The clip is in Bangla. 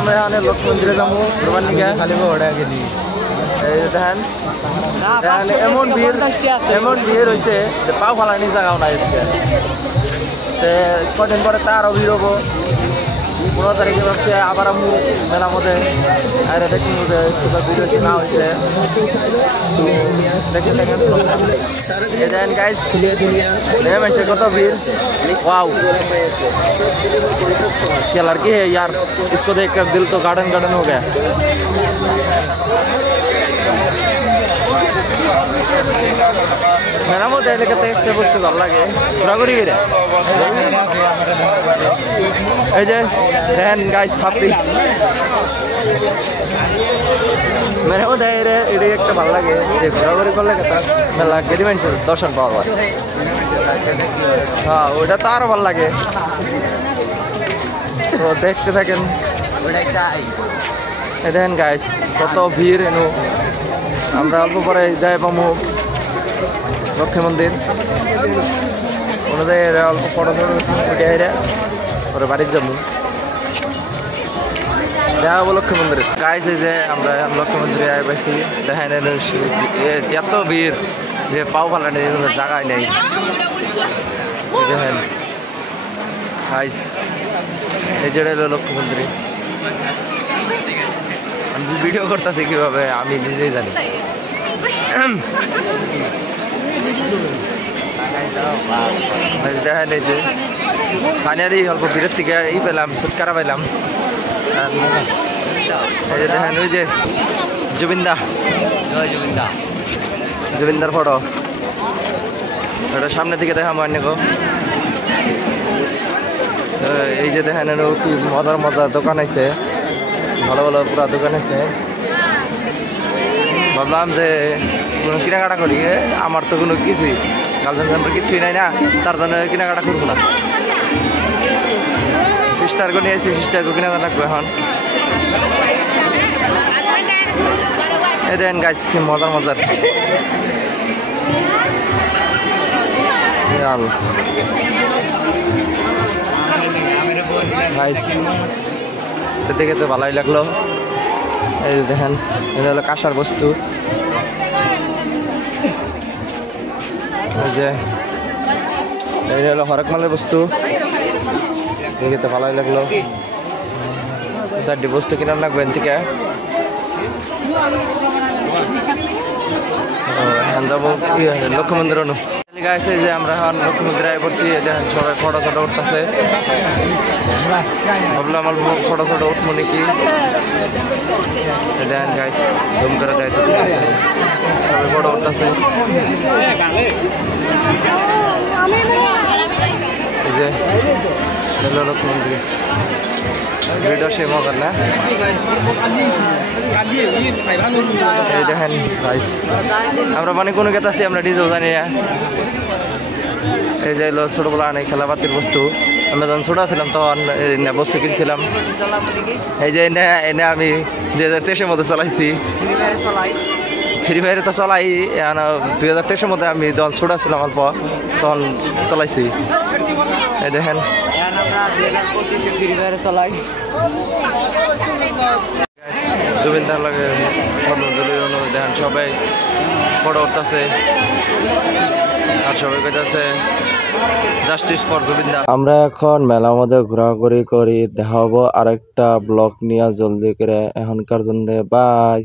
আমরা এখানে লক্ষ্মী মন্দিরে যাবো ঘুরবার নিকে খালি ওটা গেলি এই দেখেন এমন ভিড় হয়েছে যে পাও ফালানি জায়গাও নাই আজকে কদিন পরে তো আরো ভিড় হবো 15 তারিখে ভাবছি আবার আমি মেলার মধ্যে আরে দেখি ভিড় হয়েছে না হয়েছে দেখেন গাইস कत भीड़ वाओ क्या लड़की है यार इसको देखकर दिल तो गार्डन गार्डन हो गया मेरा मत एलाकाते একটা বস্তু ভালো লাগে ঘোরাঘুরি করে এই যে দেখেন গাইস হাপি मेरे मत এটা একটা ভালো লাগে যে ঘোরাঘুরি করলে কথা মেলা গেলি মানুষের দর্শন পাওয়া যায় হ্যাঁ ওটা তো আরো ভালো লাগে তো দেখতে থাকেন দেখেন গাইস কত ভিড় এনো আমরা অল্প পরে যাই পাবো লক্ষ্মী মন্দির ওনাদের অল্প ফটো উঠে আইরে পরে বাড়ির যাবো যাবো লক্ষ্মী মন্দিরে গাইস এই যে আমরা লক্ষ্মী মন্দিরে আই পাইছি দেখেন এত ভিড় যে পাও ফালানি জায়গায় নেই দেখেন গাইস এই যে লক্ষ্মী মন্দিরে আমি ভিডিও করতেছি কিভাবে আমি নিজেই জানি দেখেন এই যে ফাইনালি অল্প ভিড়ের থেকে ই পেলাম ছুটকারা পাইলাম এই যে দেখেন ওই যে জুবিনদার ফটো ওটা সামনে থেকে দেখা মানে গো এই যে দেখেন কি মজার মজার দোকান আছে ভালো ভালো পুরা দোকান আছে ভাবলাম যে কোনো কেনাকাটা করি আমার তো কোনো কিছুই গার্লফ্রেন্ড কিছুই নাই না তার জন্য কেনাকাটা করবো না সিস্টারকে নিয়ে এসেছি সিস্টারকে কেনাকাটা রাখবো এখন এই দেখেন গাইস কি মজার মজার গাইস দেখে তো ভালোই লাগলো এই দেখেন এটা হলো কাঁসার বস্তু এই যে এটা হলো হরেক মালের বস্তু দেখে তো ভালোই লাগলো চারটি বস্তু কিনার লাগবে এন থেকে যাবো লক্ষ্মী মন্দির অনু গাইছে যে আমরা এখন লক্ষ্মী মন্দিরে পড়ছি দেখেন সবাই ফটো ফটো উঠতেছে ভাবলাম আমার ফটো ফটো উঠবো নাকি দেখেন গাইস জুম করে দেয় সবাই ফটো উঠতেছে এই যে লক্ষ্মী মন্দিরে ভিডিও সে মজার না এই দেখেন গাইস আমরা মানে কোনো কথা আছি আমরা নিজেও জানি না এই যে ছোটবেলা অনেক খেলাপাতির বস্তু আমরা যখন ছোট ছিলাম তখন বস্তু কিনছিলাম এই যে এনে আমি 2023-এর মধ্যে চলাইছি ফ্রি ফায়ারে তো চলাই 2023-এর মধ্যে আমি যখন ছোট ছিলাম অল্প তখন চলাইছি এই দেখেন ফ্রি ফায়ারে চলাই জুবিনদার লাগে দেখেন সবাই ফটো উঠতেছে আর সবাই কইতাছে জাস্টিস ফর জুবিনদার আমরা এখন মেলার মধ্যে ঘোরাঘুরি করি দেখা হবো আরেকটা ব্লগ নিয়ে জলদি করে এখনকার জন্য বাই।